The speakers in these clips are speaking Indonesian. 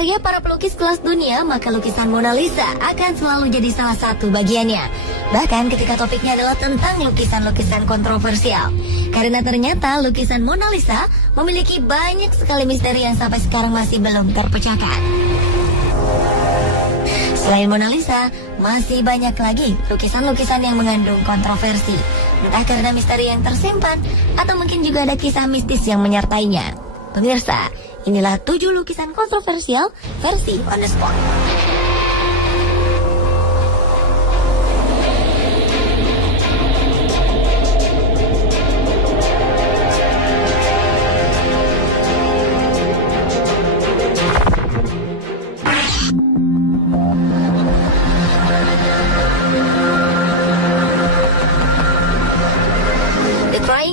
karya para pelukis kelas dunia, maka lukisan Mona Lisa akan selalu jadi salah satu bagiannya. Bahkan ketika topiknya adalah tentang lukisan-lukisan kontroversial. Karena ternyata lukisan Mona Lisa memiliki banyak sekali misteri yang sampai sekarang masih belum terpecahkan. Selain Mona Lisa, masih banyak lagi lukisan-lukisan yang mengandung kontroversi. Entah karena misteri yang tersimpan, atau mungkin juga ada kisah mistis yang menyertainya. Pemirsa, inilah 7 lukisan kontroversial versi On The Spot.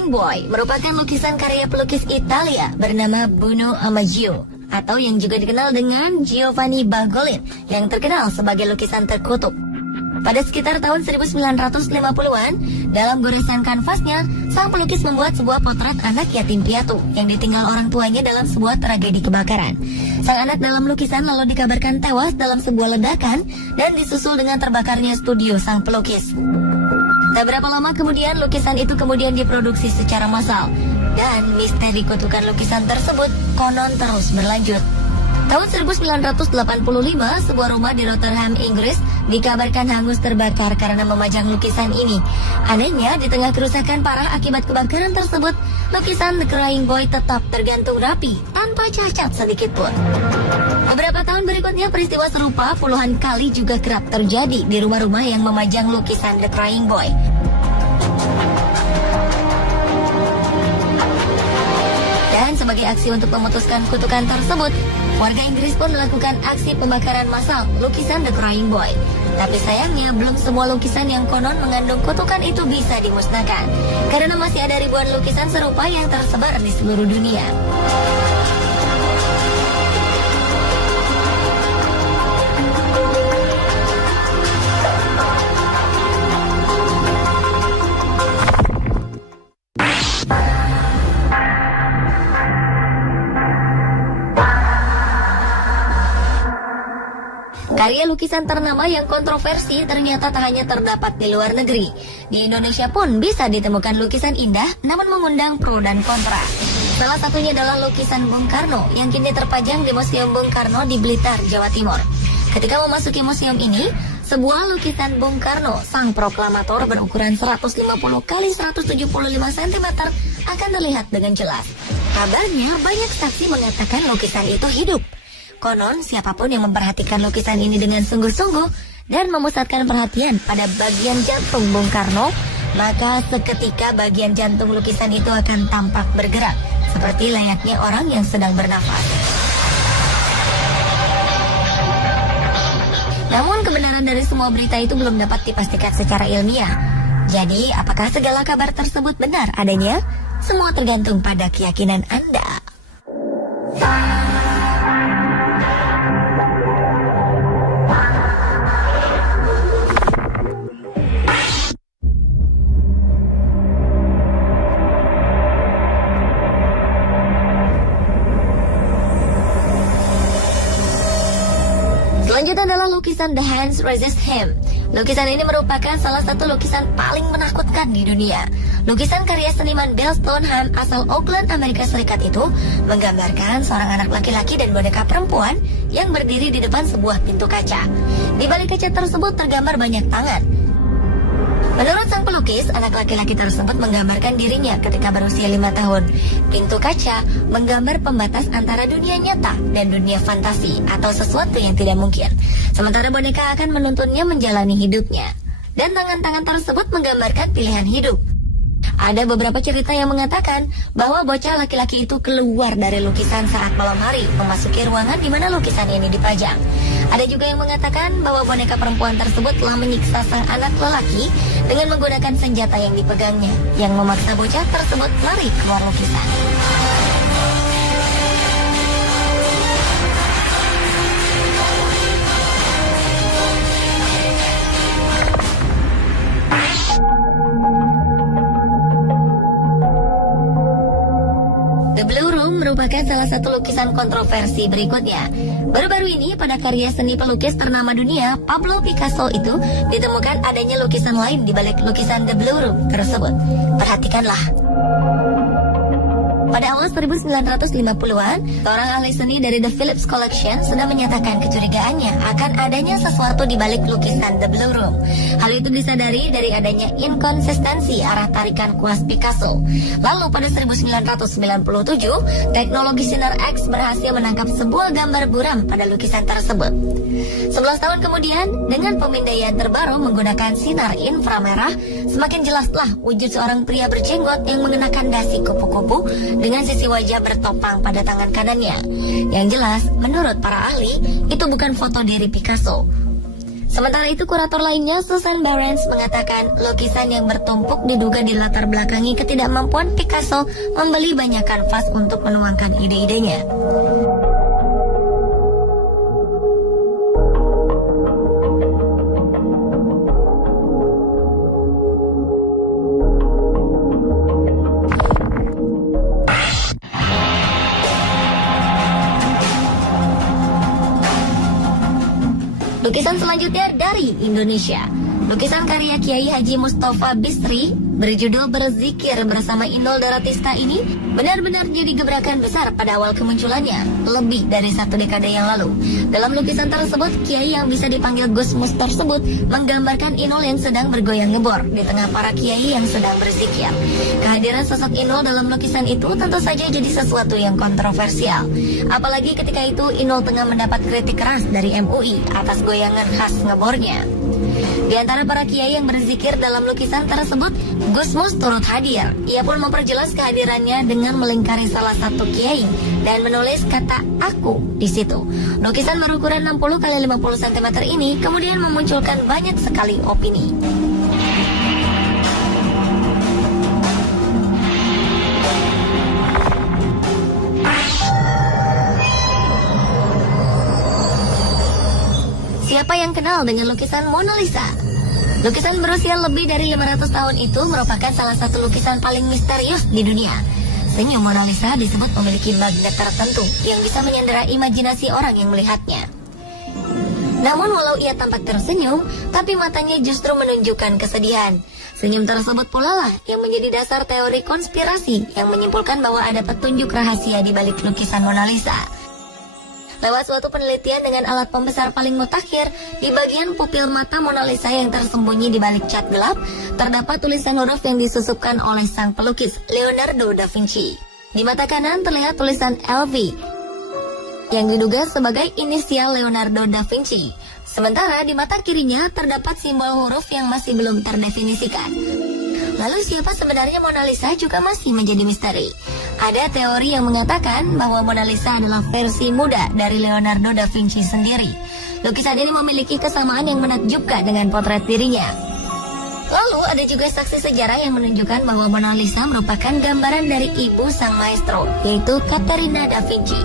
Boy merupakan lukisan karya pelukis Italia bernama Bruno Amaggio, atau yang juga dikenal dengan Giovanni Bagolin, yang terkenal sebagai lukisan terkutuk. Pada sekitar tahun 1950-an, dalam goresan kanvasnya, sang pelukis membuat sebuah potret anak yatim piatu yang ditinggal orang tuanya dalam sebuah tragedi kebakaran. Sang anak dalam lukisan lalu dikabarkan tewas dalam sebuah ledakan dan disusul dengan terbakarnya studio sang pelukis. Tak berapa lama kemudian, lukisan itu kemudian diproduksi secara massal, dan misteri kutukan lukisan tersebut konon terus berlanjut. Tahun 1985, sebuah rumah di Rotherham, Inggris dikabarkan hangus terbakar karena memajang lukisan ini. Anehnya, di tengah kerusakan parah akibat kebakaran tersebut, lukisan The Crying Boy tetap tergantung rapi, tanpa cacat sedikit pun. Beberapa tahun berikutnya, peristiwa serupa puluhan kali juga kerap terjadi di rumah-rumah yang memajang lukisan The Crying Boy. Dan sebagai aksi untuk memutuskan kutukan tersebut, warga Inggris pun melakukan aksi pembakaran massal lukisan The Crying Boy. Tapi sayangnya, belum semua lukisan yang konon mengandung kutukan itu bisa dimusnahkan, karena masih ada ribuan lukisan serupa yang tersebar di seluruh dunia. Karya lukisan ternama yang kontroversi ternyata tak hanya terdapat di luar negeri. Di Indonesia pun bisa ditemukan lukisan indah namun mengundang pro dan kontra. Salah satunya adalah lukisan Bung Karno yang kini terpajang di Museum Bung Karno di Blitar, Jawa Timur. Ketika memasuki museum ini, sebuah lukisan Bung Karno, sang proklamator berukuran 150 x 175 cm akan terlihat dengan jelas. Kabarnya banyak saksi mengatakan lukisan itu hidup. Konon, siapapun yang memperhatikan lukisan ini dengan sungguh-sungguh dan memusatkan perhatian pada bagian jantung Bung Karno, maka seketika bagian jantung lukisan itu akan tampak bergerak, seperti layaknya orang yang sedang bernafas. Namun kebenaran dari semua berita itu belum dapat dipastikan secara ilmiah. Jadi, apakah segala kabar tersebut benar adanya? Semua tergantung pada keyakinan Anda. Selanjutnya adalah lukisan The Hands Resist Him. Lukisan ini merupakan salah satu lukisan paling menakutkan di dunia. Lukisan karya seniman Bill Stoneham asal Auckland, Amerika Serikat itu menggambarkan seorang anak laki-laki dan boneka perempuan yang berdiri di depan sebuah pintu kaca. Di balik kaca tersebut tergambar banyak tangan. Menurut sang pelukis, anak laki-laki tersebut menggambarkan dirinya ketika berusia 5 tahun. Pintu kaca menggambar pembatas antara dunia nyata dan dunia fantasi atau sesuatu yang tidak mungkin. Sementara boneka akan menuntunnya menjalani hidupnya. Dan tangan-tangan tersebut menggambarkan pilihan hidup. Ada beberapa cerita yang mengatakan bahwa bocah laki-laki itu keluar dari lukisan saat malam hari, memasuki ruangan di mana lukisan ini dipajang. Ada juga yang mengatakan bahwa boneka perempuan tersebut telah menyiksa sang anak lelaki dengan menggunakan senjata yang dipegangnya, yang memaksa bocah tersebut lari keluar lukisan. merupakan salah satu lukisan kontroversi berikutnya. Baru-baru ini pada karya seni pelukis ternama dunia, Pablo Picasso itu ditemukan adanya lukisan lain di balik lukisan The Blue Room tersebut. Perhatikanlah. Pada awal 1950-an, seorang ahli seni dari The Phillips Collection sudah menyatakan kecurigaannya akan adanya sesuatu di balik lukisan The Blue Room. Hal itu disadari dari adanya inkonsistensi arah tarikan kuas Picasso. Lalu pada 1997, teknologi sinar X berhasil menangkap sebuah gambar buram pada lukisan tersebut. 11 tahun kemudian, dengan pemindaian terbaru menggunakan sinar inframerah, semakin jelaslah wujud seorang pria berjenggot yang mengenakan dasi kupu-kupu dengan sisi wajah bertopang pada tangan kanannya. Yang jelas, menurut para ahli, itu bukan foto diri Picasso. Sementara itu, kurator lainnya, Susan Barnes, mengatakan lukisan yang bertumpuk diduga dilatar belakangi ketidakmampuan Picasso membeli banyak kanvas untuk menuangkan ide-idenya. Lukisan selanjutnya dari Indonesia. Lukisan karya Kiai Haji Mustafa Bisri berjudul Berzikir bersama Inul Daratista ini benar-benar jadi gebrakan besar pada awal kemunculannya, lebih dari 1 dekade yang lalu. Dalam lukisan tersebut, Kiai yang bisa dipanggil Gus Mus tersebut menggambarkan Inul yang sedang bergoyang ngebor di tengah para Kiai yang sedang berzikir. Kehadiran sosok Inul dalam lukisan itu tentu saja jadi sesuatu yang kontroversial. Apalagi ketika itu Inul tengah mendapat kritik keras dari MUI atas goyangan khas ngebornya. Di antara para kiai yang berzikir dalam lukisan tersebut, Gus Mus turut hadir. Ia pun memperjelas kehadirannya dengan melingkari salah satu kiai dan menulis kata "aku" di situ. Lukisan berukuran 60 x 50 cm ini kemudian memunculkan banyak sekali opini. Siapa yang kenal dengan lukisan Mona Lisa? Lukisan berusia lebih dari 500 tahun itu merupakan salah satu lukisan paling misterius di dunia. Senyum Mona Lisa disebut memiliki magnet tertentu yang bisa menyandera imajinasi orang yang melihatnya. Namun walau ia tampak tersenyum, tapi matanya justru menunjukkan kesedihan. Senyum tersebut pula lah yang menjadi dasar teori konspirasi yang menyimpulkan bahwa ada petunjuk rahasia di balik lukisan Mona Lisa. Lewat suatu penelitian dengan alat pembesar paling mutakhir, di bagian pupil mata Mona Lisa yang tersembunyi di balik cat gelap, terdapat tulisan huruf yang disusupkan oleh sang pelukis Leonardo da Vinci. Di mata kanan terlihat tulisan LV, yang diduga sebagai inisial Leonardo da Vinci. Sementara di mata kirinya terdapat simbol huruf yang masih belum terdefinisikan. Lalu siapa sebenarnya Mona Lisa juga masih menjadi misteri. Ada teori yang mengatakan bahwa Mona Lisa adalah versi muda dari Leonardo da Vinci sendiri. Lukisan ini memiliki kesamaan yang menakjubkan dengan potret dirinya. Lalu ada juga saksi sejarah yang menunjukkan bahwa Mona Lisa merupakan gambaran dari ibu sang maestro, yaitu Caterina da Vinci.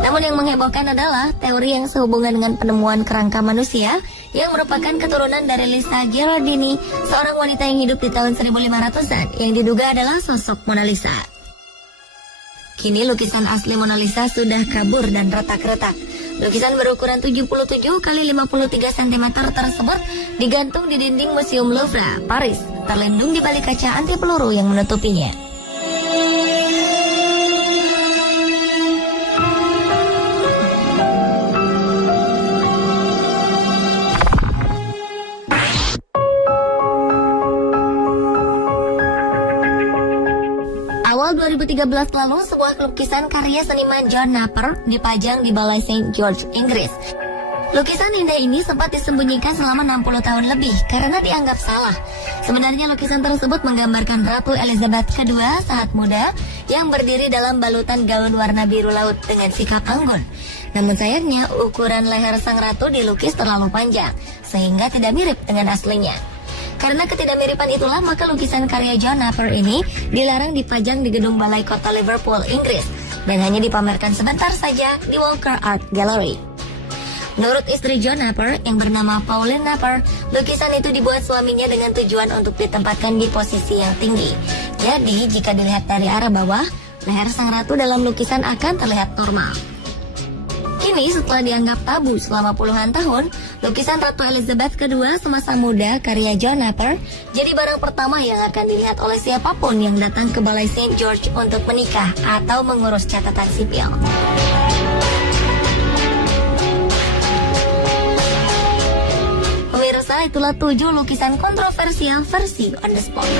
Namun yang menghebohkan adalah teori yang sehubungan dengan penemuan kerangka manusia yang merupakan keturunan dari Lisa Gherardini, seorang wanita yang hidup di tahun 1500-an yang diduga adalah sosok Mona Lisa. Kini lukisan asli Mona Lisa sudah kabur dan retak-retak. Lukisan berukuran 77 x 53 cm tersebut digantung di dinding Museum Louvre, Paris, terlindung di balik kaca anti peluru yang menutupinya. Awal 2013 lalu, sebuah lukisan karya seniman John Naper dipajang di Balai St. George, Inggris. Lukisan indah ini sempat disembunyikan selama 60 tahun lebih karena dianggap salah. Sebenarnya lukisan tersebut menggambarkan Ratu Elizabeth II saat muda yang berdiri dalam balutan gaun warna biru laut dengan sikap anggun. Namun sayangnya ukuran leher sang ratu dilukis terlalu panjang sehingga tidak mirip dengan aslinya. Karena ketidakmiripan itulah maka lukisan karya John Naper ini dilarang dipajang di gedung Balai Kota Liverpool, Inggris, dan hanya dipamerkan sebentar saja di Walker Art Gallery. Menurut istri John Naper yang bernama Pauline Naper, lukisan itu dibuat suaminya dengan tujuan untuk ditempatkan di posisi yang tinggi. Jadi jika dilihat dari arah bawah, leher sang ratu dalam lukisan akan terlihat normal. Kini setelah dianggap tabu selama puluhan tahun, lukisan Ratu Elizabeth II semasa muda karya John Napier jadi barang pertama yang akan dilihat oleh siapapun yang datang ke Balai St. George untuk menikah atau mengurus catatan sipil. Pemirsa, itulah 7 lukisan kontroversial versi On The Spot.